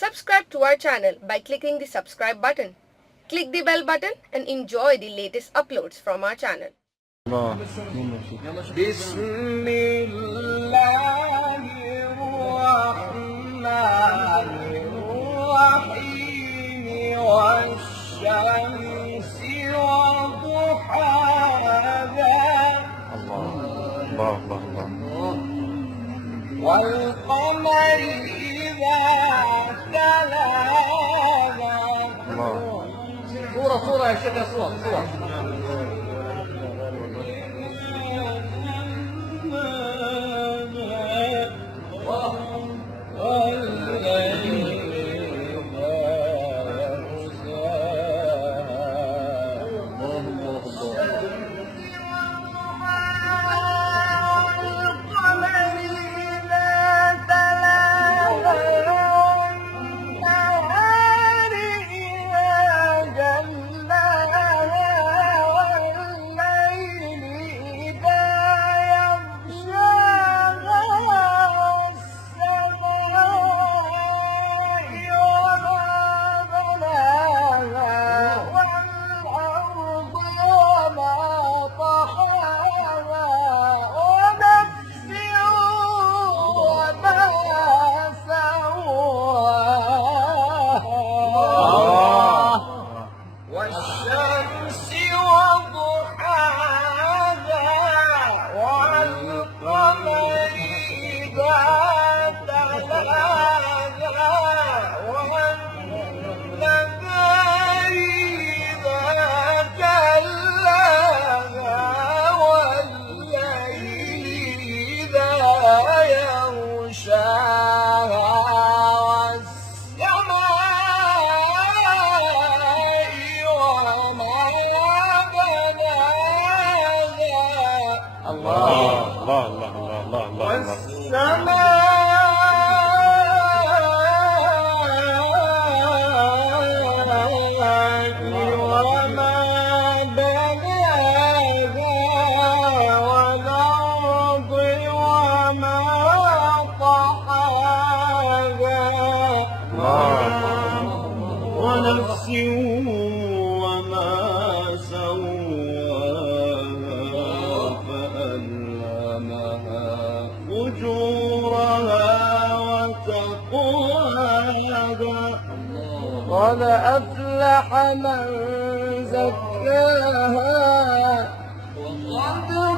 Subscribe to our channel by clicking the subscribe button. Click the bell button and enjoy the latest uploads from our channel. بسم الله الرحمن الرحيم والشمس وضحاها والقمر إذا تلاها صورة يا شيخ صورة والشمس وضحاها والقمر إذا تلاها والنهار إذا جلاها والليل إذا يغشاها ونفس وما سواها فألهمها فجورها وتقواها قد أفلح من زكاها وقد